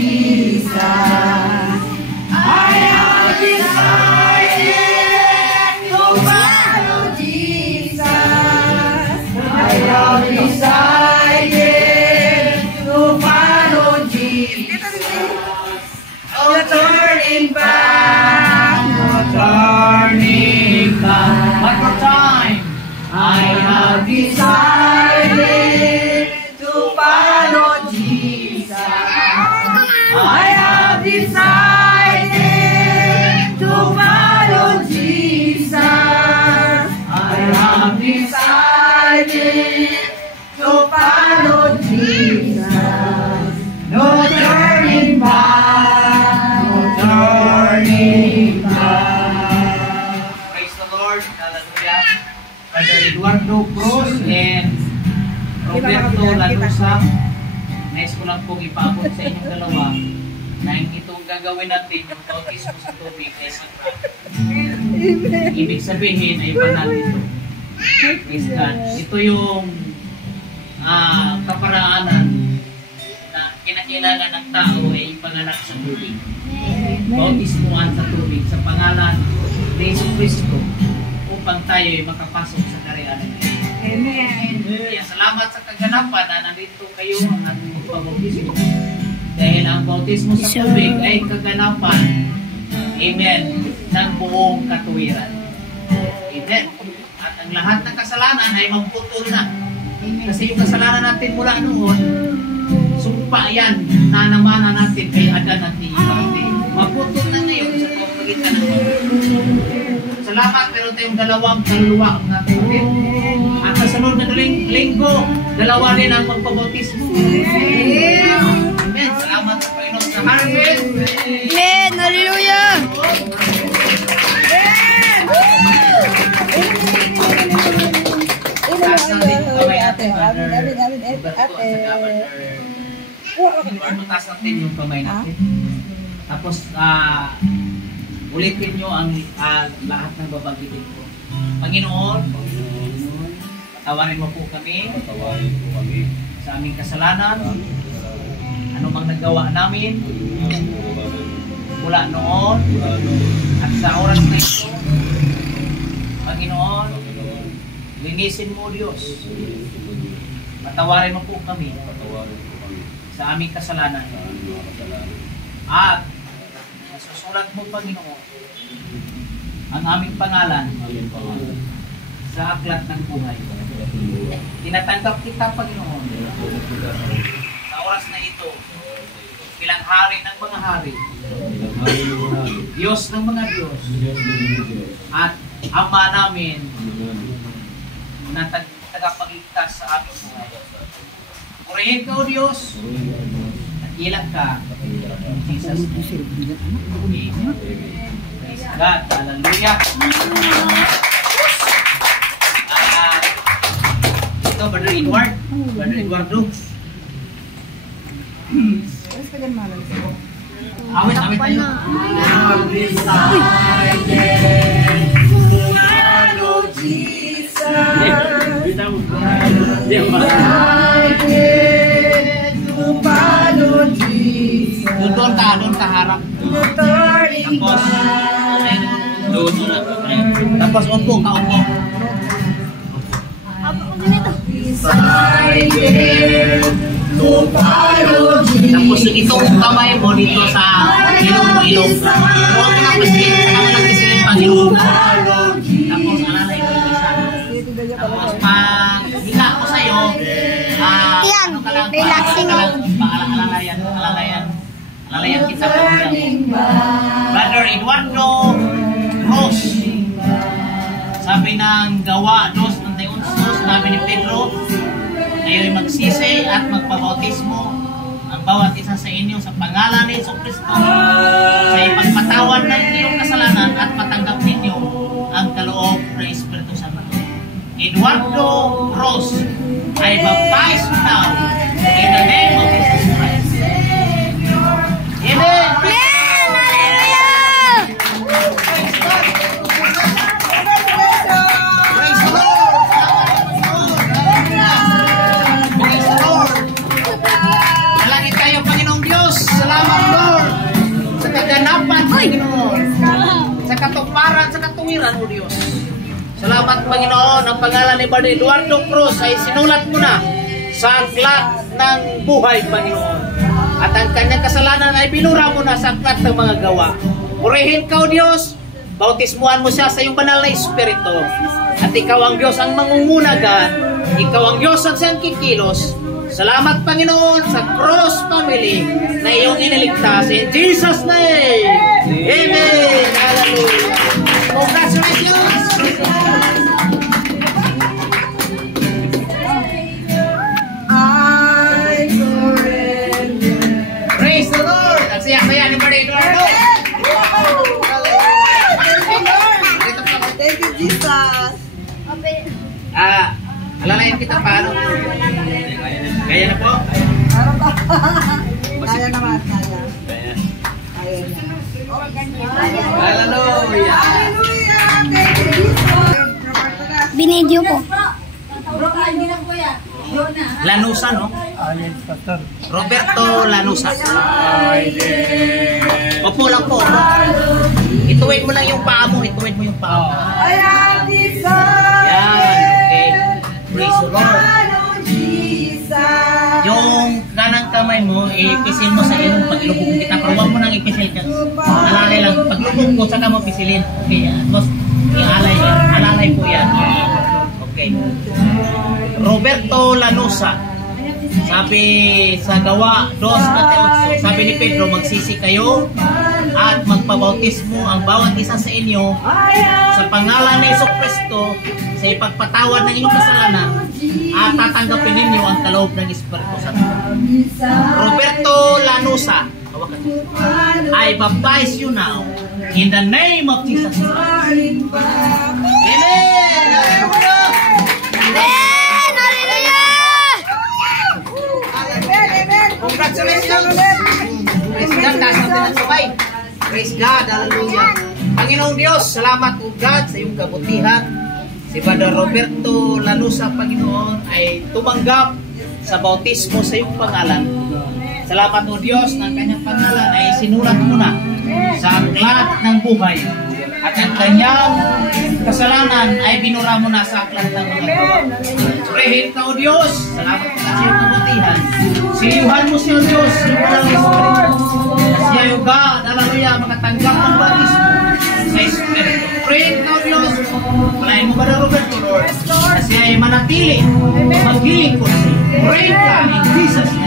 Jesus. I have decided to follow Jesus. I have decided to follow Jesus. No turning back, no turning back. One more time. I have decided to follow Jesus. I have decided to follow Jesus. I have decided to follow Jesus. No turning back, no turning back. Praise the Lord. Hallelujah. Brother Eduardo Cruz and Roberto Lanusa. Nais ko lang pong ipaabot sa inyong dalawa na itong gagawin natin yung bautismo sa tubig ay sakral. Ibig sabihin ay banal ito. Praise God. Ito yung kaparaanan na kinakailangan ng tao ay ipanganak sa tubig. Bautismuhan sa tubig sa pangalan ni Yesu Cristo upang tayo ay makapasok sa karyanan niya. Amen. Kaya salamat sa kaganapan na nandito kayo ang ating magpabautismo. Dahil ang bautismo sa tubig ay kaganapan, amen, ng buong katuwiran. Amen. At ang lahat ng kasalanan ay magputol na. Kasi yung kasalanan natin mula noon, sumpa yan na namanan natin kay Adan at ni Eva. Magputol na ngayon sa pamagitan ng bautismo. Salamat, meron tayong dalawang kaluluwa ang natin. At sa sunod na linggo, dalawa rin ang magpabautismo. Amen. Salamat sa Panginoon sa harvest. Amen. Hallelujah. Taas natin yung kamay natin, Brother. Taas natin yung kamay natin. Tapos, ulitin nyo ang lahat ng babanggitin ko. Panginoon, patawarin mo po kami sa aming kasalanan. Ano mang nagawa namin mula noon at sa oras na ito. Panginoon, linisin mo, Diyos. Patawarin mo po kami sa aming kasalanan. At susulat mo, Panginoon, ang aming pangalan sa aklat ng buhay. Tinatanggap kita, Panginoon, sa oras na ito bilang hari ng mga hari, Diyos ng mga Diyos, at Ama namin na tagapagligtas sa aming buhay. Purihin ka, O Diyos, at ilang ka in Jesus' name. Amen. Praise God. Hallelujah. Ito, Brother Edward. Brother Eduardo. Awit tayo. Doon ka harap. Tapos upo ka, upo. Tapos itong kamay mo dito sa ilong. Huwag mo lang pisilin pang ilong. Tapos alalay ko isa. Tapos pag higa ko sa'yo, ano ka lang, alalayan kita po. Brother Eduardo Cruz, sabi ng Gawa 2:11, sabi ni Pedro, kayo'y magsisi at magpabautismo ang bawat isa sa inyo sa pangalan ni Yesu Cristo sa ipagpatawan ng iyong kasalanan at matanggap ninyo ang kaloob ng Espiritu Santo. Eduardo Cruz, I baptize you now in the name of Jesus Christ. Amen. Salamat pangalan mo, Diyos. Salamat, Panginoon, ang pangalan ni Brother Eduardo Cruz ay sinulat mo na sa aklat ng buhay, Panginoon. At ang kanyang kasalanan ay binura mo na sa aklat ng mga gawa. Purihin ka, O Diyos, bautismuhan mo siya sa iyong banal na Espiritu. At ikaw ang Diyos ang mangungunagan, ikaw ang Diyos ang siyang kikilos. Salamat, Panginoon, sa Cross Family na iyong iniligtas. In Jesus' name, Amen. Hallelujah. Congratulations. Praise the Lord. Ang saya-saya ni Brother Eduardo. Thank you, Jesus. Alalayan kita paano. Kaya na po? Kaya naman, kaya. Kaya niya. Hallelujah. Hallelujah! Thank you, Jesus. Binidyo ko. Lanusa, no? Roberto Lanusa. Opo lang po. Ituwid mo lang yung paa mo. Ituwid mo yung paa mo. I have decided. Yan. Okay. Praise the Lord. Jesus. Yung kanang kamay mo, ipisil mo sa ilong paglubog kita. Pero huwag mo nang ipisil ka. Alalay lang. Paglubog mo, saka mo pisilin. Okay. Tapos, alalay po yan. Okay. Roberto Lanusa. Sabi sa Gawa 2:8, sabi ni Pedro, magsisi kayo at magpabautismo ang bawat isa sa inyo sa pangalan ni Jesucristo sa ipagpatawad ng inyong kasalanan at tatanggapin ninyo ang kaloob ng Espiritu Santo. Roberto Lanusa, I baptize you now in the name of Jesus Christ. Amen! Amen! Hallelujah! Congratulations! Praise God, taas natin ang sabay. Praise God, hallelujah. Panginoong Diyos, salamat o God sa iyong kabutihan. Si Brother Roberto Lanusa, Panginoon, ay tumanggap sa bautismo sa iyong pangalan. Salamat o Diyos na ang kanyang pangalan ay sinulat mo na sa aklat ng buhay. At ang kanyang kasalanan ay binura mo na sa aklat ng mga gawa. Purihin ka o Diyos. Salamat ka sa iyong kabutihan. Siyuhan mo siya o Diyos. Siyuhan mo siya o God. Hallelujah. Makatanggap ng bautismo sa Espiritu. Purihin ka o Diyos. Malayin mo ba na Roberto, Lord? Na siya ay manatili. Maghiling ko siya. Purihin ka in Jesus' name.